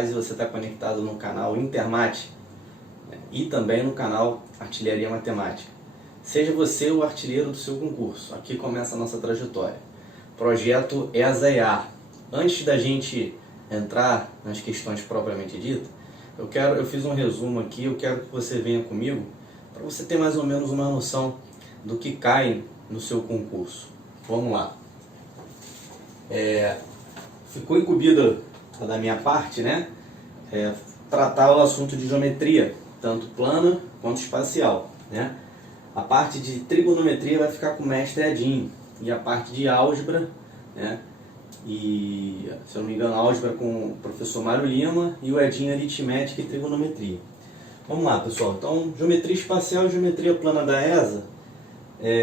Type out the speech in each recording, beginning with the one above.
Paz e você está conectado no canal Intermate, né, e também no canal Artilharia Matemática. Seja você o artilheiro do seu concurso. Aqui começa a nossa trajetória. Projeto ESA-EAR. Antes da gente entrar nas questões propriamente ditas, eu fiz um resumo aqui, eu quero que você venha comigo para você ter mais ou menos uma noção do que cai no seu concurso. Vamos lá. Ficou incumbida da minha parte, né, tratar o assunto de geometria, tanto plana quanto espacial, né? A parte de trigonometria vai ficar com o mestre Edinho, e a parte de álgebra, né, e, se eu não me engano, álgebra com o professor Mário Lima, e o Edinho aritmética e trigonometria. Vamos lá, pessoal. Então, geometria espacial e geometria plana da ESA,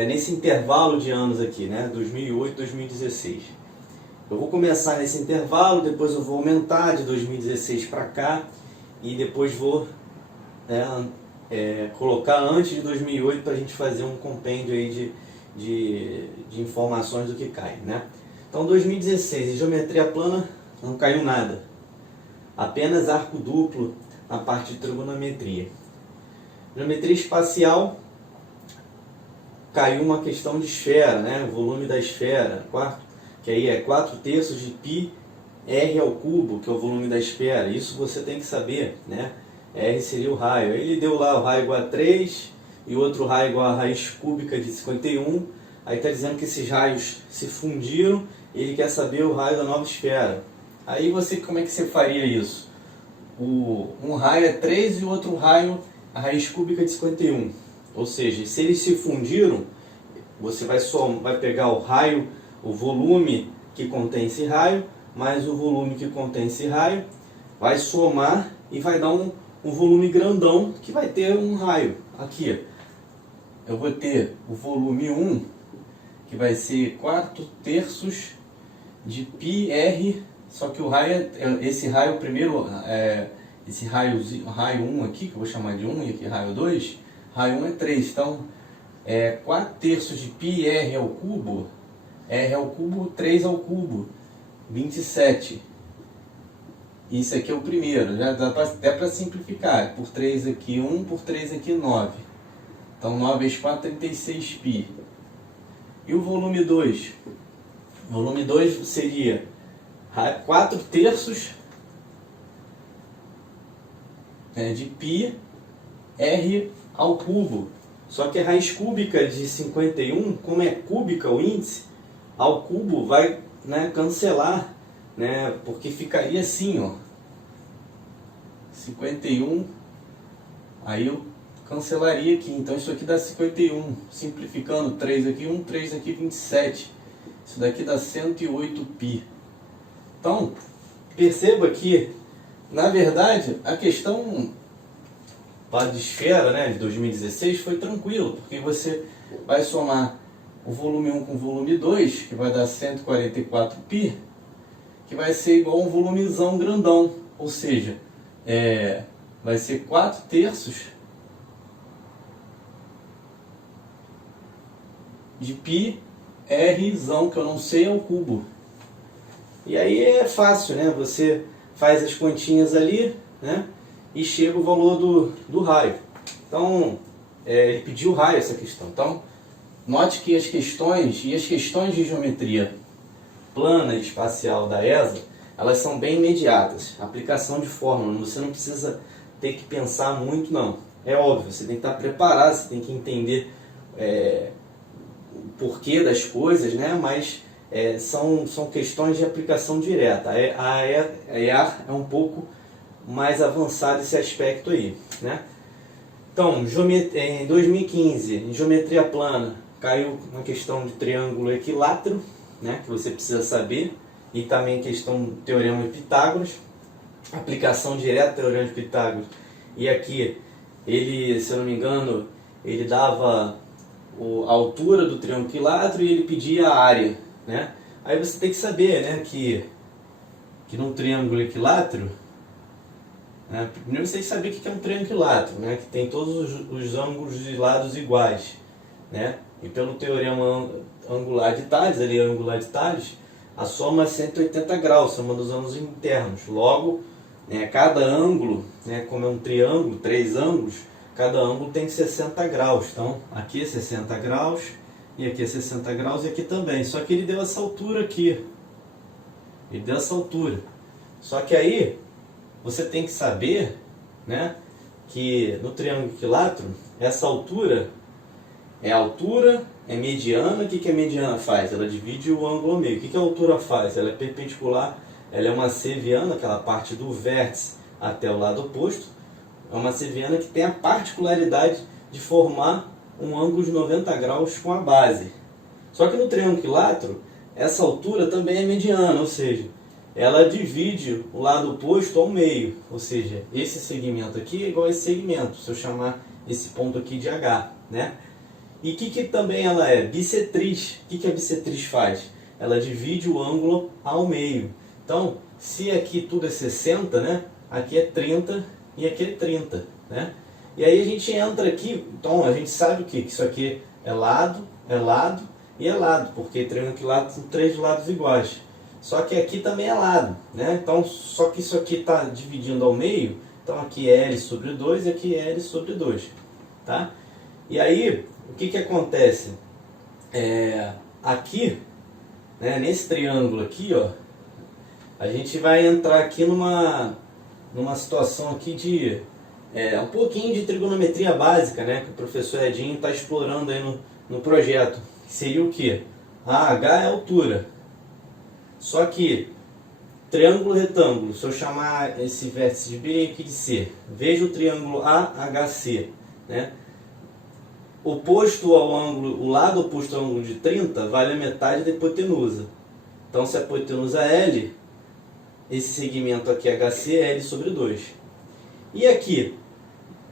nesse intervalo de anos aqui, né, 2008 2016. Eu vou começar nesse intervalo, depois eu vou aumentar de 2016 para cá, e depois vou colocar antes de 2008 para a gente fazer um compêndio aí de informações do que cai, né? Então, 2016, em geometria plana não caiu nada, apenas arco duplo na parte de trigonometria. Geometria espacial, caiu uma questão de esfera, né? O volume da esfera, que aí é 4/3 de π r ao cubo, que é o volume da esfera. Isso você tem que saber, né? R seria o raio. Aí ele deu lá o raio igual a 3 e o outro raio igual a raiz cúbica de 51. Aí está dizendo que esses raios se fundiram e ele quer saber o raio da nova esfera. Aí como é que você faria isso? Um raio é 3 e o outro raio a raiz cúbica de 51. Ou seja, se eles se fundiram, você vai pegar o raio, o volume que contém esse raio, mais o volume que contém esse raio, vai somar e vai dar um volume grandão que vai ter um raio. Aqui, eu vou ter o volume 1, que vai ser 4/3 de πr, só que o raio, esse raio primeiro, esse raio 1 aqui, que eu vou chamar de 1, e aqui raio 2, raio 1 é 3, então 4/3 de πr ao cubo, r ao cubo, 3 ao cubo, 27. Isso aqui é o primeiro, já dá até para simplificar. Por 3 aqui 1, por 3 aqui 9. Então 9 vezes 4, 36π. E o volume 2? O volume 2 seria 4/3 de π r ao cubo. Só que a raiz cúbica de 51, como é cúbica o índice, ao cubo vai, né, cancelar, né, porque ficaria assim, ó, 51, aí eu cancelaria aqui, então isso aqui dá 51, simplificando, 3 aqui 1, 3 aqui 27, isso daqui dá 108π. Então, perceba que, na verdade, a questão de esfera, né, de 2016 foi tranquilo, porque você vai somar o volume 1 com o volume 2, que vai dar 144π, que vai ser igual a um volumezão grandão, ou seja, vai ser 4/3 de π rzão, que eu não sei, ao cubo. E aí é fácil, né? Você faz as continhas ali, né, e chega o valor do raio. Então, ele pediu o raio, essa questão. Então, note que as questões de geometria plana e espacial da ESA, elas são bem imediatas. Aplicação de fórmula, você não precisa ter que pensar muito, não. É óbvio, você tem que estar preparado, você tem que entender o porquê das coisas, né? Mas são questões de aplicação direta. A EAR é um pouco mais avançado esse aspecto aí, né? Então, em 2015, em geometria plana, caiu uma questão de triângulo equilátero, né, que você precisa saber, e também questão do teorema de Pitágoras, aplicação direta do teorema de Pitágoras. E aqui, ele, se eu não me engano, ele dava a altura do triângulo equilátero e ele pedia a área, né? Aí você tem que saber, né, que num triângulo equilátero, né, primeiro você tem que saber o que é um triângulo equilátero, né, que tem todos os ângulos de lados iguais, né? E pelo teorema angular de Tales, a soma é 180 graus, soma dos ângulos internos. Logo, né, cada ângulo, né, como é um triângulo, 3 ângulos, cada ângulo tem 60 graus. Então, aqui é 60 graus, e aqui é 60 graus, e aqui também. Só que ele deu essa altura aqui. Ele deu essa altura. Só que aí, você tem que saber, né, que no triângulo equilátero, essa altura é mediana. O que a mediana faz? Ela divide o ângulo ao meio. O que a altura faz? Ela é perpendicular, ela é uma seviana, aquela parte do vértice até o lado oposto. É uma seviana que tem a particularidade de formar um ângulo de 90 graus com a base. Só que no triângulo equilátero, essa altura também é mediana, ou seja, ela divide o lado oposto ao meio. Ou seja, esse segmento aqui é igual a esse segmento, se eu chamar esse ponto aqui de H, né? E o que também ela é? Bissetriz. O que a bissetriz faz? Ela divide o ângulo ao meio. Então, se aqui tudo é 60, né? Aqui é 30 e aqui é 30, né? E aí a gente entra aqui, então a gente sabe o quê? Que isso aqui é lado e é lado, porque triângulo equilátero são 3 lados iguais. Só que aqui também é lado, né? Então, só que isso aqui está dividindo ao meio, então aqui é L sobre 2 e aqui é L sobre 2, tá? E aí, o que acontece? Aqui, né, nesse triângulo aqui, ó, a gente vai entrar aqui numa situação aqui de um pouquinho de trigonometria básica, né, que o professor Edinho está explorando aí no projeto. Seria o que? A H é a altura. Só que triângulo retângulo, se eu chamar esse vértice de B aqui de C, veja o triângulo AHC, né? Oposto ao ângulo, o lado oposto ao ângulo de 30 vale a metade da hipotenusa. Então, se a hipotenusa é L, esse segmento aqui HC é L sobre 2. E aqui,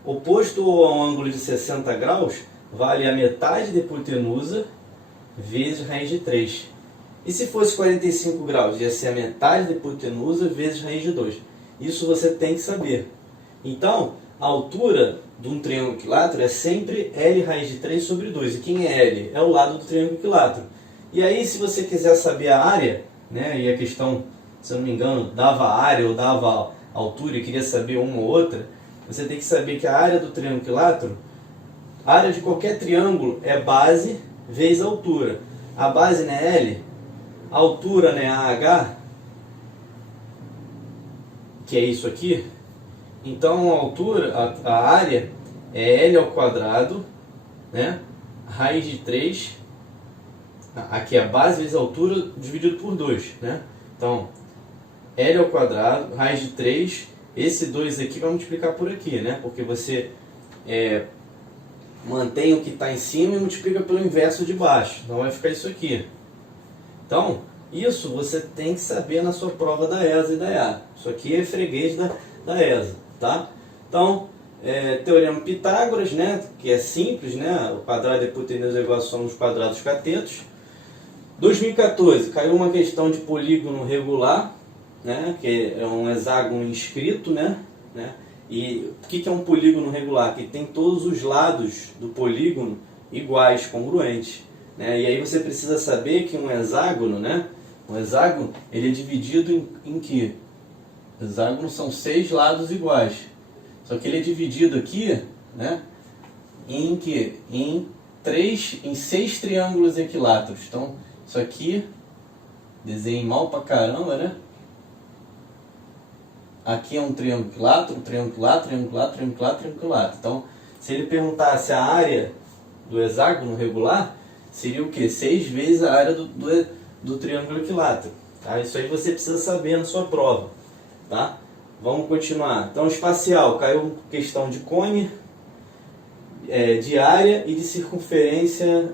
oposto ao ângulo de 60 graus, vale a metade da hipotenusa vezes raiz de 3. E se fosse 45 graus, ia ser a metade da hipotenusa vezes raiz de 2. Isso você tem que saber. Então, a altura de um triângulo equilátero é sempre L raiz de 3 sobre 2. E quem é L? É o lado do triângulo equilátero. E aí, se você quiser saber a área, né, e a questão, se eu não me engano, dava área ou dava altura e queria saber uma ou outra, você tem que saber que a área do triângulo equilátero, a área de qualquer triângulo é base vezes altura. A base, né, L, a altura, né, AH, que é isso aqui. Então a altura, a área é L ao quadrado, né, raiz de 3, aqui é a base vezes a altura dividido por 2, né? Então, L ao quadrado, raiz de 3, esse 2 aqui vai multiplicar por aqui, né? Porque você mantém o que está em cima e multiplica pelo inverso de baixo. Então vai ficar isso aqui. Então, isso você tem que saber na sua prova da ESA e da EA. Isso aqui é freguês da ESA, tá? Então, teorema Pitágoras, né? Que é simples, né? O quadrado da hipotenusa é igual a soma dos quadrados catetos. 2014, caiu uma questão de polígono regular, né? Que é um hexágono inscrito, né? E o que é um polígono regular? Que tem todos os lados do polígono iguais, congruentes, né? E aí você precisa saber que um hexágono, né? Um hexágono, ele é dividido em que? Hexágono são 6 lados iguais. Só que ele é dividido aqui, né? Em que? Em 6 triângulos equiláteros. Então, isso aqui, desenhei mal pra caramba, né? Aqui é um triângulo equilátero, triângulo equilátero, triângulo equilátero, triângulo equilátero, triângulo equilátero. Então, se ele perguntasse a área do hexágono regular, seria o quê? 6 vezes a área do triângulo equilátero. Tá? Isso aí você precisa saber na sua prova. Tá? Vamos continuar. Então, espacial, caiu questão de cone, de área e de circunferência,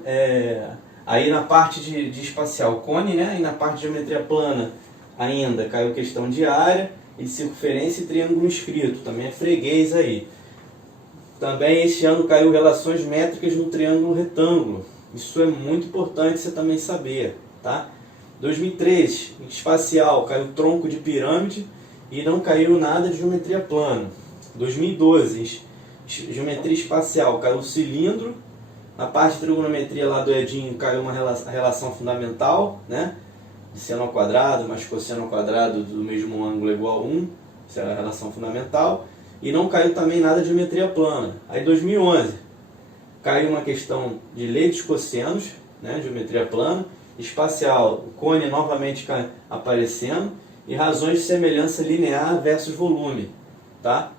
aí na parte de espacial, cone, né? E na parte de geometria plana ainda caiu questão de área e de circunferência e triângulo inscrito, também é freguês aí. Também este ano caiu relações métricas no triângulo retângulo. Isso é muito importante você também saber, tá? 2003, espacial, caiu tronco de pirâmide e não caiu nada de geometria plana. 2012, geometria espacial, caiu cilindro. Na parte de trigonometria lá do Edinho caiu uma relação fundamental, né? De seno ao quadrado mais cosseno ao quadrado do mesmo ângulo é igual a 1. essa é a relação fundamental, e não caiu também nada de geometria plana. Aí 2011 caiu uma questão de lei dos cossenos, né, geometria plana, espacial, o cone novamente aparecendo, e razões de semelhança linear versus volume, tá?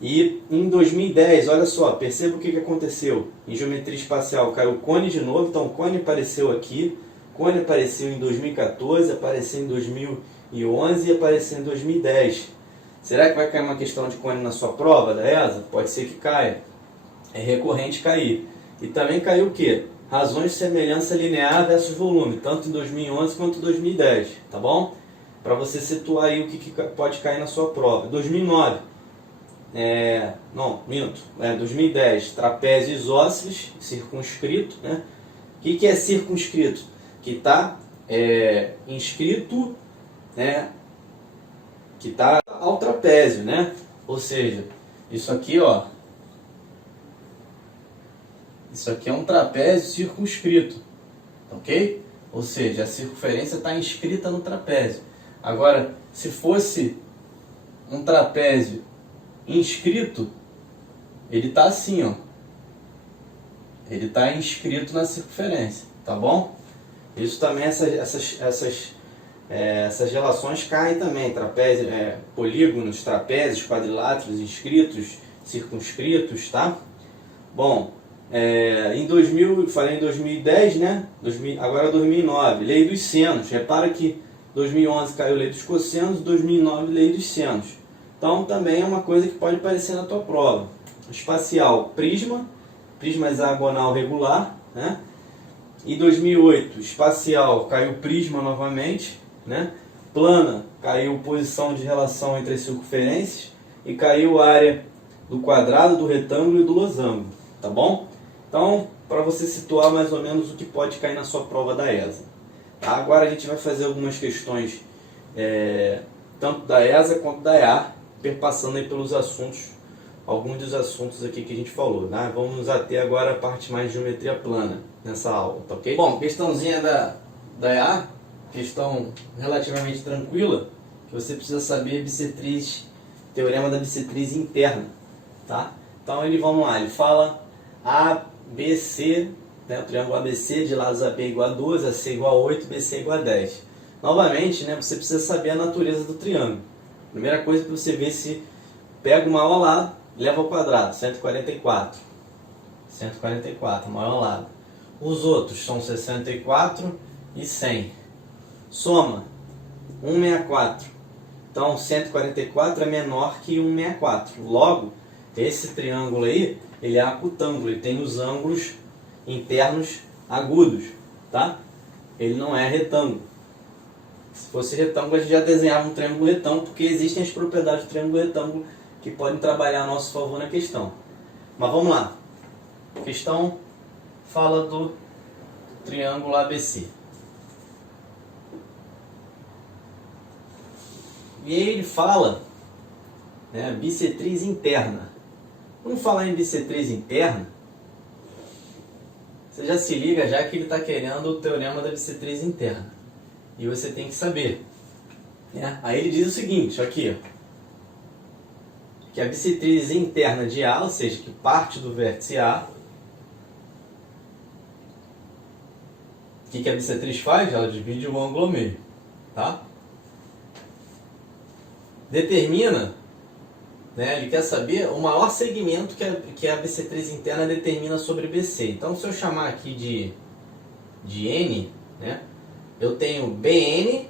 E em 2010, olha só, perceba o que aconteceu. Em geometria espacial caiu o cone de novo, então o cone apareceu aqui, cone apareceu em 2014, apareceu em 2011 e apareceu em 2010. Será que vai cair uma questão de cone na sua prova da ESA? Pode ser que caia. É recorrente cair. E também caiu o quê? Razões de semelhança linear versus volume, tanto em 2011 quanto em 2010, tá bom? Para você situar aí o que pode cair na sua prova. 2009, 2010, trapézio isósceles, circunscrito, né? O que é circunscrito? Que está inscrito, né? Que está ao trapézio, né? Ou seja, isso aqui, ó, isso aqui é um trapézio circunscrito, ok? Ou seja, a circunferência está inscrita no trapézio. Agora, se fosse um trapézio inscrito, ele está assim, ó. Ele está inscrito na circunferência, tá bom? Isso também, essas relações caem também. Trapézio, polígonos, trapézios, quadriláteros inscritos, circunscritos, tá? Bom, em 2000, falei em 2010, né? Agora 2009, lei dos senos. Repara que 2011 caiu lei dos cossenos, 2009 lei dos senos. Então também é uma coisa que pode aparecer na tua prova. Espacial, prisma hexagonal regular, né? Em 2008, espacial, caiu prisma novamente, né? Plana, caiu posição de relação entre as circunferências e caiu área do quadrado, do retângulo e do losango, tá bom? Então, para você situar mais ou menos o que pode cair na sua prova da ESA. Tá? Agora a gente vai fazer algumas questões, tanto da ESA quanto da EA, perpassando aí pelos assuntos, alguns dos assuntos aqui que a gente falou, né? Vamos nos ater agora à parte mais de geometria plana nessa aula, tá ok? Bom, questãozinha da EA, questão relativamente tranquila, que você precisa saber bissetriz, teorema da bissetriz interna, tá? Então vamos lá, ele fala ABC, né, o triângulo ABC, de lados AB igual a 2, AC igual a 8, BC igual a 10. Novamente, né, você precisa saber a natureza do triângulo. Primeira coisa para você ver se pega o maior lado, leva ao quadrado, 144. 144, maior lado. Os outros são 64 e 100. Soma, 164. Então, 144 é menor que 164. Logo, esse triângulo aí, ele é acutângulo, ele tem os ângulos internos agudos, tá? Ele não é retângulo. Se fosse retângulo, a gente já desenhava um triângulo retângulo, porque existem as propriedades do triângulo retângulo que podem trabalhar a nosso favor na questão. Mas vamos lá. A questão fala do triângulo ABC. E aí ele fala, né, bissetriz interna. Vamos falar em bissetriz interna. Você já se liga já que ele está querendo o teorema da bissetriz interna. E você tem que saber. Né? Aí ele diz o seguinte, aqui, ó, que a bissetriz interna de A, ou seja, que parte do vértice A, o que a bissetriz faz? Ela divide o ângulo ao meio. Tá? Determina, né, ele quer saber o maior segmento que a bissetriz interna determina sobre BC. Então, se eu chamar aqui de N, né, eu tenho BN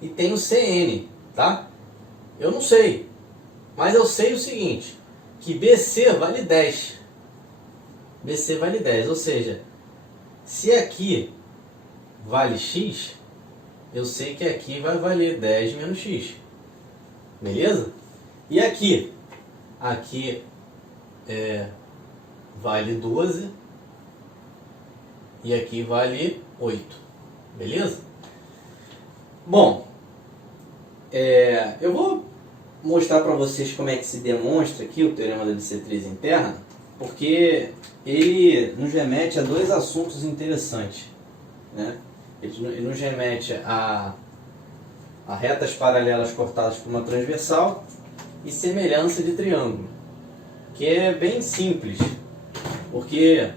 e tenho CN, tá? Eu não sei, mas eu sei o seguinte, que BC vale 10. BC vale 10, ou seja, se aqui vale X, eu sei que aqui vai valer 10 menos X. Beleza? E aqui? Aqui vale 12 e aqui vale 8. Beleza? Bom, eu vou mostrar para vocês como é que se demonstra aqui o teorema da bissetriz interna, porque ele nos remete a dois assuntos interessantes, né? Ele nos remete a retas paralelas cortadas por uma transversal e semelhança de triângulo, que é bem simples, porque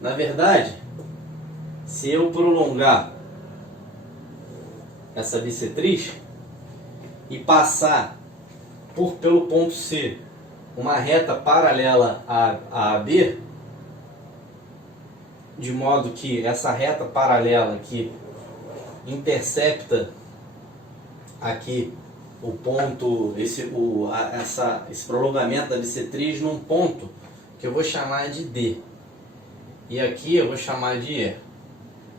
na verdade, se eu prolongar essa bissetriz e passar pelo ponto C uma reta paralela a AB, de modo que essa reta paralela aqui intercepta aqui o ponto, esse prolongamento da bissetriz num ponto que eu vou chamar de D, e aqui eu vou chamar de E,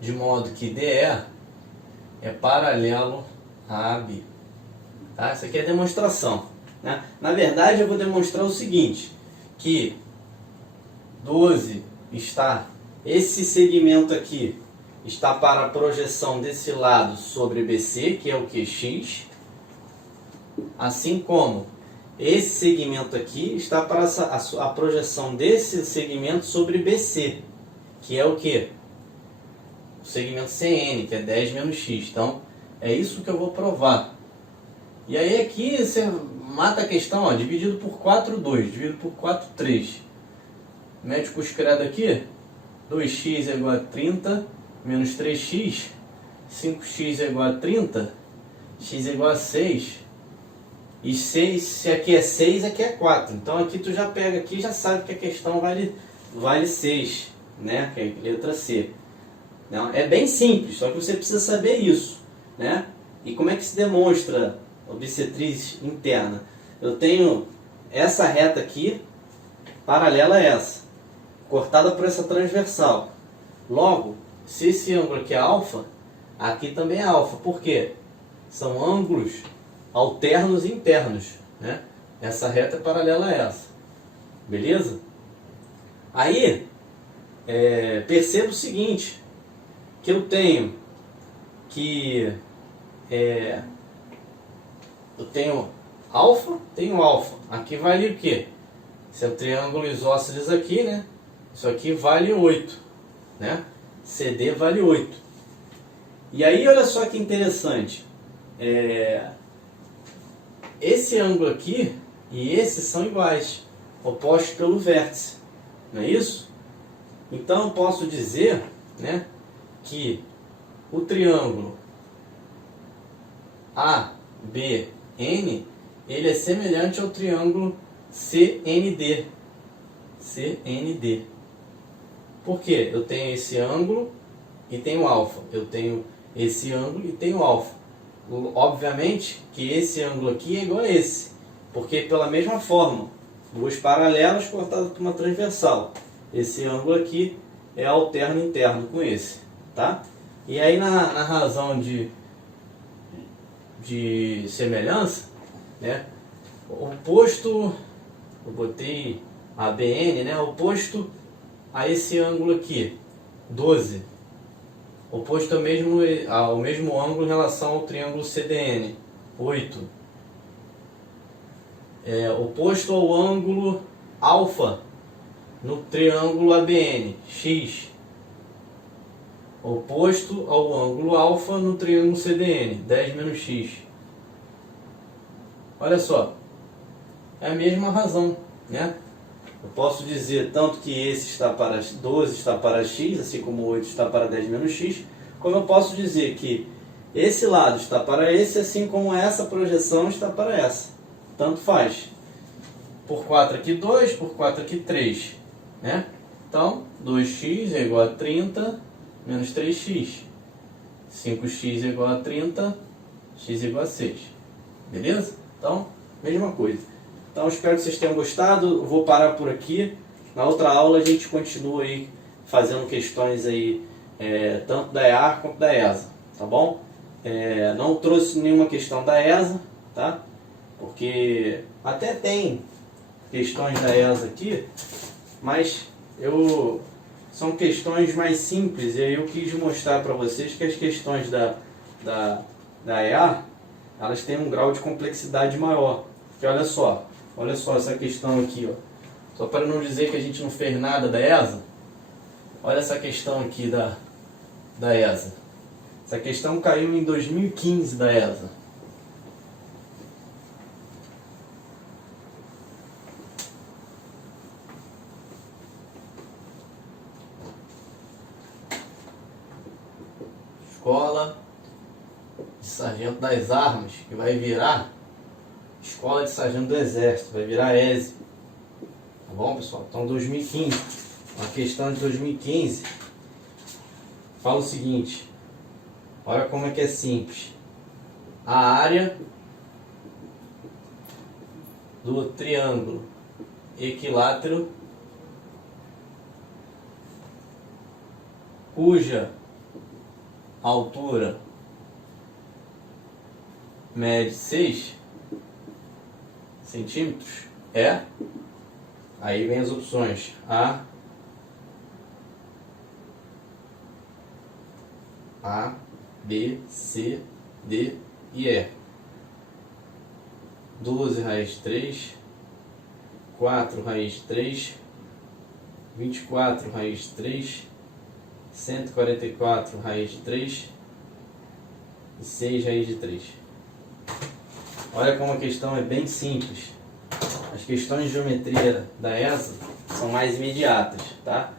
de modo que DE é paralelo a AB. Tá? Isso aqui é demonstração, né? Na verdade eu vou demonstrar o seguinte, que 12 está, esse segmento aqui está para a projeção desse lado sobre BC, que é o que? X. Assim como esse segmento aqui está para a projeção desse segmento sobre BC, que é o que? O segmento CN, que é 10 menos X. Então, é isso que eu vou provar. E aí aqui você mata a questão, ó, dividido por 4, 2. Dividido por 4, 3. Mede o custo criado aqui. 2x é igual a 30, menos 3x. 5x é igual a 30. X é igual a 6. E 6, se aqui é 6, aqui é 4. Então aqui tu já pega aqui e já sabe que a questão vale 6, né? Que é a letra C. Não, é bem simples, só que você precisa saber isso, né? E como é que se demonstra a bissetriz interna? Eu tenho essa reta aqui, paralela a essa, cortada por essa transversal. Logo, se esse ângulo aqui é alfa, aqui também é alfa. Por quê? São ângulos alternos e internos, né? Essa reta é paralela a essa. Beleza? Aí, perceba o seguinte, que eu tenho alfa, tenho alfa. Aqui vale o quê? Esse é o triângulo isósceles aqui, né? Isso aqui vale 8, né? CD vale 8. E aí, olha só que interessante. Esse ângulo aqui e esse são iguais, opostos pelo vértice, não é isso? Então eu posso dizer, né, que o triângulo ABN ele é semelhante ao triângulo CND. CND. Por quê? Eu tenho esse ângulo e tenho alfa. Eu tenho esse ângulo e tenho alfa. Obviamente que esse ângulo aqui é igual a esse, porque pela mesma forma, duas paralelas cortadas por uma transversal. Esse ângulo aqui é alterno interno com esse, tá? E aí na razão de semelhança, né? Oposto, eu botei ABN, né? Oposto a esse ângulo aqui, 12. Oposto ao mesmo ângulo em relação ao triângulo CDN, 8. Oposto ao ângulo alfa no triângulo ABN, X. Oposto ao ângulo alfa no triângulo CDN, 10 menos X. Olha só, é a mesma razão, né? Eu posso dizer tanto que esse está para 12 está para x, assim como 8 está para 10 menos x, como eu posso dizer que esse lado está para esse, assim como essa projeção está para essa. Tanto faz. Por 4 aqui 2, por 4 aqui 3. Né? Então, 2x é igual a 30 menos 3x. 5x é igual a 30, x é igual a 6. Beleza? Então, mesma coisa. Então, espero que vocês tenham gostado. Vou parar por aqui. Na outra aula a gente continua aí fazendo questões aí, tanto da EAR quanto da ESA, tá bom? Não trouxe nenhuma questão da ESA, tá? Porque até tem questões da ESA aqui, mas são questões mais simples e aí eu quis mostrar para vocês que as questões da EAR, elas têm um grau de complexidade maior. Porque olha só essa questão aqui, ó. Só para não dizer que a gente não fez nada da ESA, olha essa questão aqui da ESA. Essa questão caiu em 2015 da ESA. Escola de Sargento das Armas, que vai virar Escola de Sargento do Exército, vai virar ESE. Tá bom, pessoal? Então 2015, uma questão de 2015, fala o seguinte, olha como é que é simples. A área do triângulo equilátero cuja altura mede 6 centímetros é, aí vem as opções A, B, C, D e E. 12 raiz de 3, 4 raiz de 3, 24 raiz de 3, 144 raiz de 3 e 6 raiz de 3. Olha como a questão é bem simples. As questões de geometria da ESA são mais imediatas, tá?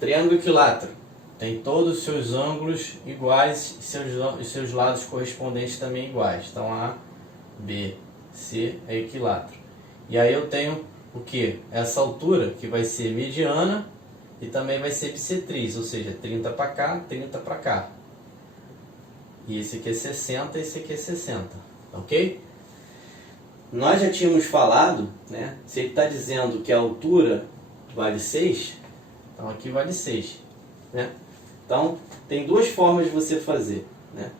Triângulo equilátero tem todos os seus ângulos iguais e seus lados correspondentes também iguais. Então A, B, C é equilátero. E aí eu tenho o que? Essa altura que vai ser mediana e também vai ser bissetriz, ou seja, 30 para cá, 30 para cá. E esse aqui é 60, esse aqui é 60, ok? Nós já tínhamos falado, né? Se ele está dizendo que a altura vale 6, então aqui vale 6, né? Então, tem duas formas de você fazer, né?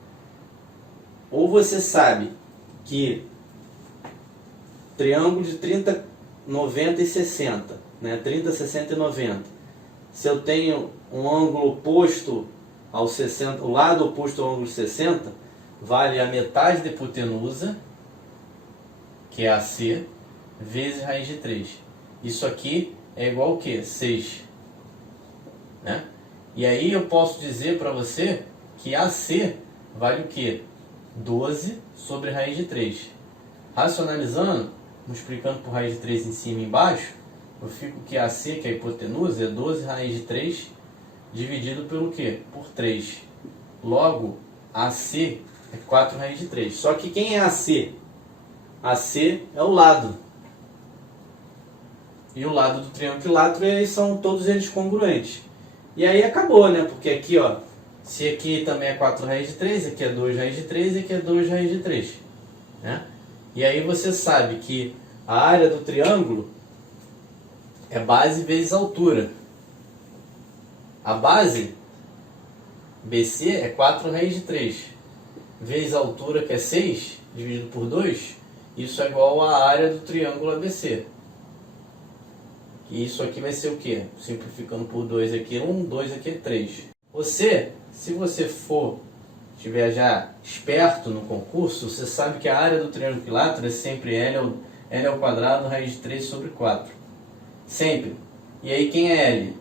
Ou você sabe que triângulo de 30, 90 e 60, né? 30, 60 e 90. Se eu tenho um ângulo oposto ao 60, o lado oposto ao ângulo 60, vale a metade da hipotenusa, que é AC, vezes raiz de 3. Isso aqui é igual ao que? 6. Né? E aí eu posso dizer para você que AC vale o que? 12 sobre raiz de 3. Racionalizando, multiplicando por raiz de 3 em cima e embaixo, eu fico que AC, que é a hipotenusa, é 12 raiz de 3 dividido pelo que? Por 3. Logo, AC é 4 raiz de 3. Só que quem é AC? AC é o lado. E o lado do triângulo equilátero são todos eles congruentes. E aí acabou, né? Porque aqui, ó, se aqui também é 4 raiz de 3, aqui é 2 raiz de 3 e aqui é 2 raiz de 3. Né? E aí você sabe que a área do triângulo é base vezes altura. A base, BC, é 4 raiz de 3. Vezes a altura, que é 6, dividido por 2, isso é igual à área do triângulo ABC. E isso aqui vai ser o quê? Simplificando por 2 aqui é 1, 2 aqui é 3. Você, se você estiver já esperto no concurso, você sabe que a área do triângulo equilátero é sempre L ao quadrado raiz de 3 sobre 4. Sempre. E aí quem é L?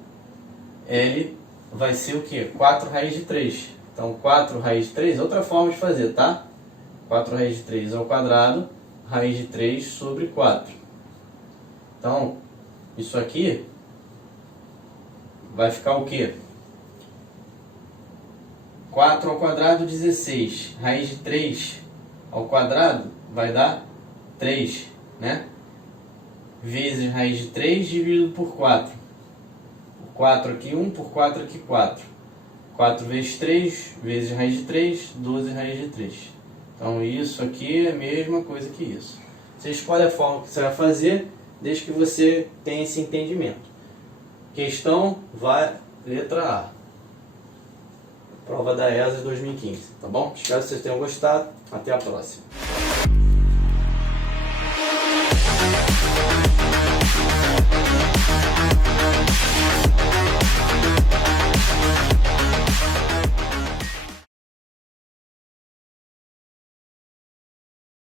L vai ser o quê? 4 raiz de 3. Então 4 raiz de 3, outra forma de fazer, tá? 4 raiz de 3 ao quadrado, raiz de 3 sobre 4. Então, isso aqui vai ficar o quê? 4 ao quadrado, 16. Raiz de 3 ao quadrado vai dar 3, né? Vezes raiz de 3 dividido por 4. Por 4 aqui 1, por 4 aqui 4. 4 vezes 3, vezes raiz de 3, 12 raiz de 3. Então isso aqui é a mesma coisa que isso. Você escolhe a forma que você vai fazer, desde que você tenha esse entendimento. Questão vai letra A. Prova da ESA 2015, tá bom? Espero que vocês tenham gostado. Até a próxima.